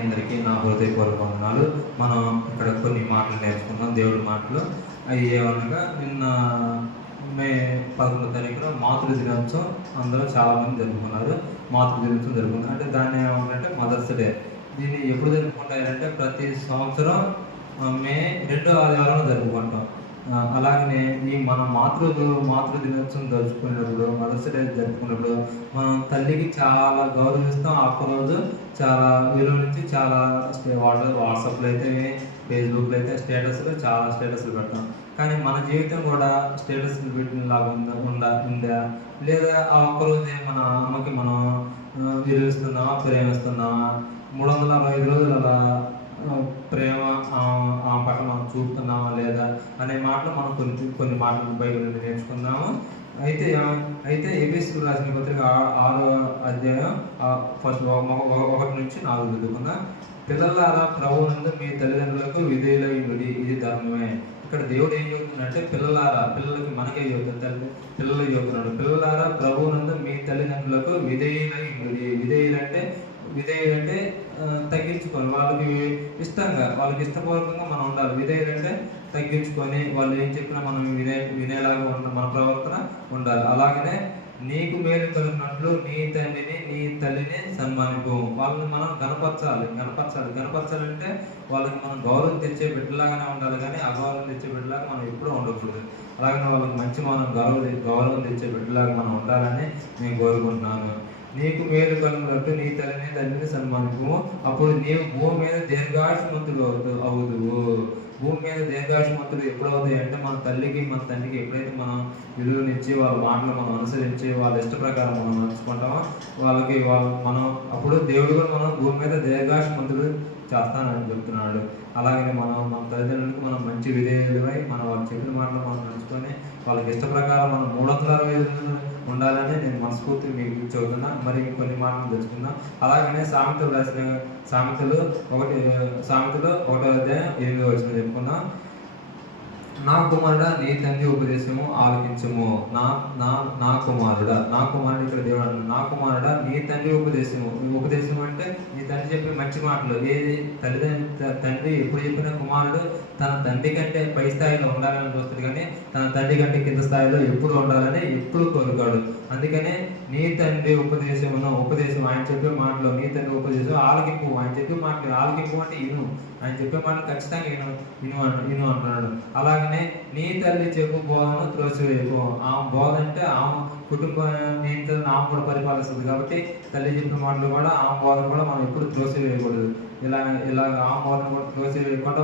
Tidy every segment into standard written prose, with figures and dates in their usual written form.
అందరికీ నా హృదయపూర్వక వందనాలు. మనం ఇక్కడ కొన్ని మాటలు నేర్చుకున్నాం, దేవుడి మాటలు. అవి ఏమనగా నిన్న మే 11వ తారీఖున మాతృ దినోత్సవం అందరూ చాలామంది జరుపుకున్నారు. మాతృ దినోత్సవం జరుపుకున్నారు. అంటే దాన్ని ఏమంటే మదర్స్ డే. దీన్ని ఎప్పుడు జరుపుకుంటారంటే ప్రతి సంవత్సరం మే 2వ ఆదివారం జరుపుకుంటాం. అలాగనే ఈ మన మాతృ దినోత్సవం జరుపుకునేటప్పుడు, మదర్స్ డే జరుపుకున్నప్పుడు మనం తల్లికి చాలా గౌరవిస్తాం. ఒక్కరోజు చాలా విలువనిచ్చి చాలా వాట్సాప్లో అయితే, ఫేస్బుక్లో అయితే చాలా స్టేటస్లు పెడతాం. కానీ మన జీవితం కూడా స్టేటస్లు పెట్టినలాగా ఉందా? లేదా ఆ ఒక్కరోజే మన అమ్మకి మనం విలువిస్తున్నామా, ప్రేమిస్తున్నామా? 365 రోజులు అలా ప్రేమ ఆ పట్ల మనం చూపుతున్నామా లేదా అనే మాటలు మనం కొన్ని మాటలు బైబిల్ నుండి నేర్చుకుందాము. అయితే ఎఫెసీయులకు రాసిన పత్రిక 6వ అధ్యాయం ఫస్ట్ 1 నుంచి 4 చదువుకుందాం. పిల్లలారా ప్రభువునందు మీ తల్లిదండ్రులకు విధేయులైయుండుడి, ఇది ధర్మమే. ఇక్కడ దేవుడు ఏం చెబుతున్నాడంటే పిల్లలారా, పిల్లలకి మనకే చెబుతుంది, పిల్లలు చెబుతున్నాడు. పిల్లలారా ప్రభువునందు మీ తల్లిదండ్రులకు విధేయులైయుండుడి. విధేయులంటే తగ్గించుకొని వాళ్ళకి వాళ్ళకి ఇష్టపూర్వకంగా మనం ఉండాలి. విధేయులంటే తగ్గించుకొని వాళ్ళు ఏం చెప్పినా మనం వినేలాగా మన ప్రవర్తన ఉండాలి. అలాగనే నీకు మేలు కలిగినట్లు నీ తండ్రిని నీ తల్లిని సన్మానింపు. వాళ్ళని మనం గణపరచాలంటే వాళ్ళకి మనం గౌరవం తెచ్చే బిడ్డలాగానే ఉండాలి, కానీ అగౌరవం తెచ్చే బిడ్డలాగా మనం ఎప్పుడూ ఉండకూడదు. అలాగనే వాళ్ళకి మంచి మనం గౌరవం తెచ్చే బిడ్డలాగా మనం ఉండాలని నేను కోరుకుంటున్నాను. నీకు మేలు కలిగినట్టు నీ తల్లిని సన్మానింపు. అప్పుడు నీవు భూమి మీద దీర్ఘాయుష్మంతుడు అవుదువు. భూమి మీద దీర్ఘాయుష్మంతుడు ఎప్పుడు అవుతాయి అంటే మన తండ్రికి ఎప్పుడైతే మనం విలువనిచ్చి వాళ్ళ మాటలు మనం అనుసరించి వాళ్ళ ఇష్ట ప్రకారం మనం నడుచుకుంటామో మనం అప్పుడు దేవుడు కూడా మనం భూమి మీద దీర్ఘాయుష్మంతుడు చేస్తానని చెప్తున్నాడు. అలాగే మన తల్లిదండ్రులకు మనం మంచి విధేయులమై వాళ్ళు చెప్పిన మాటలు మనం నడుచుకొని వాళ్ళకి ఇష్ట ప్రకారం మనం 365 ఉండాలని నేను మనస్ఫూర్తిగా మీకు చెబుతున్నా. మరి కొన్ని మాటలు తెచ్చుకుందాం. అలాగనే సామెతలు 1వ అధ్యాయం 8వ వచనం చెప్పుకుందాం. నా కుమారుడా నీ తండ్రి ఉపదేశము ఆలకించము. నా కుమారుడు ఇక్కడ దేవుడు అన్నాడు. నా కుమారుడా నీ తండ్రి ఉపదేశం అంటే నీ తండ్రి చెప్పే మంచి మాటలు. ఏది తండ్రి ఎప్పుడు చెప్పిన కుమారుడు తన తండ్రి కంటే పై స్థాయిలో ఉండాలని చూస్తాడు, కానీ తన తండ్రి కంటే కింద స్థాయిలో ఎప్పుడు ఉండాలని ఎప్పుడు కోరుకాడు. అందుకనే నీ తండ్రి ఉపదేశం ఆయన చెప్పే మాటలు, నీ తండ్రి ఉపదేశం ఆలకింపు. ఆయన చెప్పే మాటలు ఆలకింపు అంటే ఆయన చెప్పే మాటలు ఖచ్చితంగా విను అంటున్నాడు. అలాగనే నీ తల్లి చెప్పు బోధను త్రోసివేయకు. ఆమె బోధ అంటే ఆమె కుటుంబం నియంత్రణ ఆమె కూడా పరిపాలిస్తుంది, కాబట్టి తల్లి చెప్పిన మాటలు కూడా ఆమె బోధన కూడా మనం ఎప్పుడు త్రోసివేయకూడదు. ఇలా ఆమె బోధన కూడా త్రోసివేయకుండా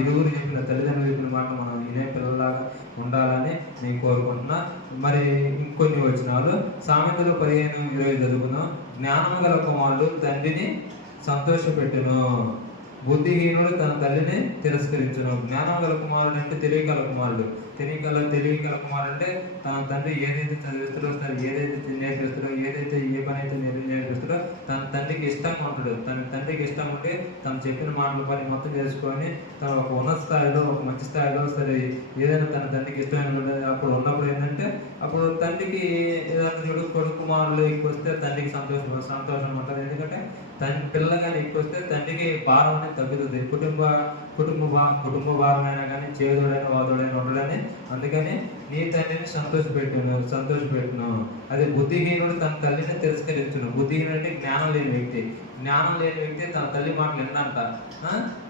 ఇరువురు చెప్పిన తల్లిదండ్రులు చెప్పిన మాటలు మనం వినే పిల్లలాగా ఉండాలని నేను కోరుకుంటున్నా. మరి ఇంకొన్ని వచనాలు సామెతలు 15:20 చదువుకుందాం. జ్ఞానం గల కుమారుడు తండ్రిని సంతోషపెట్టును, బుద్ధిహీనుడు తన తల్లిని తిరస్కరించును. జ్ఞానం గల కుమారుడు అంటే తెలివిగల కుమారుడు. తెలివిగల కుమారుడు అంటే తన తండ్రి ఏదైతే చదివిస్తాడో, ఏదైతే నేర్పిస్తాడో, ఏ పని అయితే నేర్పిస్తాడో తన తండ్రికి ఇష్టంగా ఉంటాడు. తన తండ్రికి ఇష్టం ఉంటే తను చెప్పిన మాటల పని మొత్తం చేసుకొని తన ఒక ఉన్నత స్థాయిలో, ఒక మంచి స్థాయిలో సరే ఏదైనా తన తండ్రికి ఇష్టమైన అప్పుడు ఉన్నప్పుడు ఏంటంటే అప్పుడు తండ్రికి ఏదైనా కొడుకు కుమారులు ఎక్కువ వస్తే తండ్రికి సంతోషం ఉంటుంది. ఎందుకంటే పిల్లగానే ఎక్కువ వస్తే తండ్రికి భారం అనేది తగ్గుతుంది. కుటుంబ భారమైనా కానీ చేదుడైన వాదుడైన ఉండడని. అందుకని నీ తండ్రిని సంతోషపెట్టును. అదే బుద్ధిహీనుడు తన తల్లిని తిరస్కరించును. బుద్ధిహీనుడు అంటే జ్ఞానం లేని వ్యక్తి తన తల్లి మాటలు విన్నంట.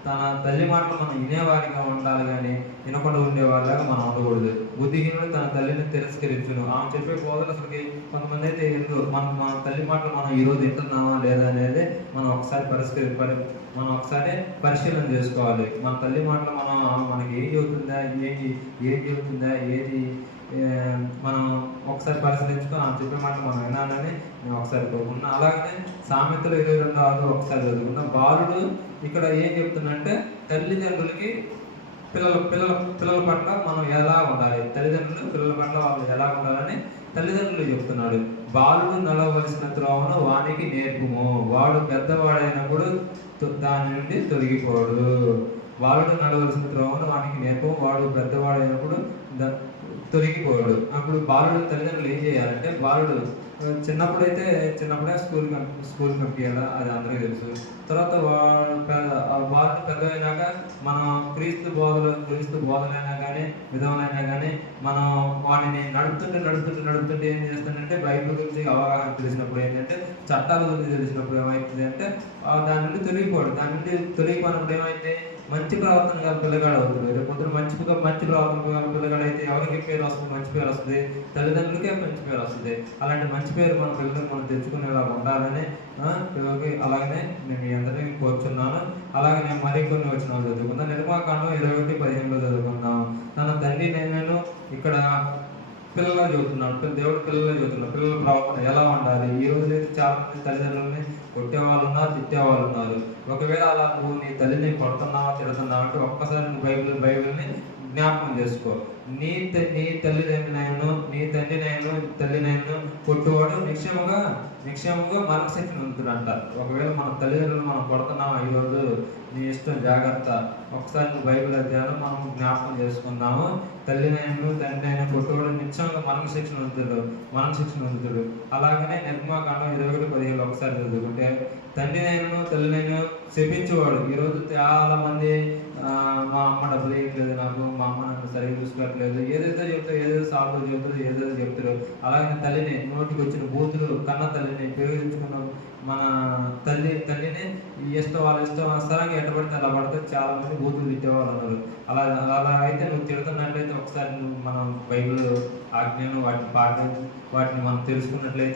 తన తల్లి మాటలు మనం వినేవారిగా ఉండాలి, కానీ వినకుండా ఉండేవారిలాగా మనం ఉండకూడదు. బుద్ధిహీనుడు తన తల్లిని తిరస్కరించును. ఆమె చెప్పే బోధలు అసలుకి కొంతమంది అయితే మన తల్లి మాటలు మనం ఈరోజు వింటున్నామా లేదా అనేది మనం ఒకసారి పరిశీలన చేసుకోవాలి. మన తల్లి మాటలు మనకి ఏం చెబుతుందా, ఏది మనం ఒకసారి పరిశీలించుకొని ఆమె చెప్పే మాటలు మనం వినాలని నేను ఒకసారి కోరుకున్నా. అలాగనే సామెతలు 22:6 ఒకసారి చదువుకున్నాం. బాలుడు ఇక్కడ ఏం చెప్తుందంటే తల్లిదండ్రులకి పిల్లల పట్ల మనం ఎలా ఉండాలి, తల్లిదండ్రులు పిల్లల పట్ల వాళ్ళు ఎలా ఉండాలని తల్లిదండ్రులు చెప్తున్నాడు. బాలుడు నడవలసిన త్రోవను వానికి నేర్పుము, వాడు పెద్దవాడైనప్పుడు దాని నుండి తొలగిపోడు. బాలుడు నడవలసిన త్రోవను వానికి నేర్పు, వాడు పెద్దవాడైనప్పుడు తొలగిపోయాడు. అప్పుడు బాలుడు తల్లిదండ్రులు ఏం చేయాలంటే, బాలుడు చిన్నప్పుడే స్కూల్ పంపియాలా, అది అందరికీ తెలుసు. తర్వాత బాలుడు పెద్దయినాక మనం క్రీస్తు బోధనైనా కానీ, విధములైనా కానీ, మనం వాడిని నడుపుతుంటే ఏం చేస్తాడంటే, బైబిల్ గురించి అవగాహన తెలిసినప్పుడు ఏంటంటే, చట్టాల గురించి తెలిసినప్పుడు ఏమైతుంది అంటే, దాని నుండి తొలగిపోడు. దాని నుండి తొలగిపోయినప్పుడు ఏమైంది, మంచి ప్రవర్తన గల పిల్లగాడు అవుతాడు. రేపు పొద్దున మంచి ప్రవర్తన గల పిల్లగాడు అయితే ఎవరికి పేరు వస్తుంది? మంచి పేరు వస్తుంది, తల్లిదండ్రులకే మంచి పేరు వస్తుంది. అలాంటి మంచి పేరు మన పిల్లలకు మనం తెచ్చుకునేలా ఉండాలని అలాగనే నేను మీ అందరినీ కోరుచున్నాను. అలాగే నేను మరికొన్ని వచనాలు చదువుకుందాం. నిర్మాకాండం 21:15 చదువుకుందాం. తన తండ్రి నేను ఇక్కడ పిల్లలు చదువుతున్నాడు, దేవుడు పిల్లలు చదువుతున్నాడు. పిల్లల ప్రవర్తన ఎలా ఉండాలి? ఈ రోజైతే చాలా మంది తల్లిదండ్రులని కొట్టేవాళ్ళు ఉన్నారు, తిట్టేవాళ్ళు ఉన్నారు. ఒకవేళ అలా నువ్వు నీ తల్లిని కొడుతున్నావా, తిడుతున్నావా అంటే ఒక్కసారి నువ్వు బైబిల్ని జ్ఞాపకం చేసుకో. నీ తల్లినైను కొట్టువాడు నిశ్చయముగా మరణశిక్షను పొందుతాడంట. ఒకవేళ మన తల్లిదండ్రులు మనం కొడుతున్నామా ఈరోజు, నీ ఇష్టం, జాగ్రత్త. ఒకసారి నువ్వు బైబిల్ అధ్యాయం మనం జ్ఞాపకం చేసుకుందాము. తండ్రినైనా కొట్టువాడు నిశ్చయంగా మరణశిక్షను పొందుతాడు. అలాగనే నిర్మాకాండం 21:17 ఒకసారి చదువుకుంటే, తల్లినైనా శపించేవాడు. ఈరోజు చాలా మంది మా అమ్మ డబ్బులు వేయట్లేదు నాకు, మా అమ్మ నన్ను సరిగ్గా చూసుకోవట్లేదు, ఏదేదో సాగులో చెబుతారు, ఏదేదో చెప్తారు. అలాగే తల్లిని నోటికి వచ్చిన బూతులు, కన్న తల్లిని ఉపయోగించుకున్న మన తల్లిని వాళ్ళ ఇష్టం వస్తానికి ఎట్టబడితే అలా పడితే చాలా మంది బూతులు తిట్టేవాళ్ళు ఉన్నారు. అలా అయితే నువ్వు తిడుతున్నట్లయితే ఒకసారి మనం బైబిల్ ఆజ్ఞను వాటిని మనం తెలుసుకున్నట్లయితే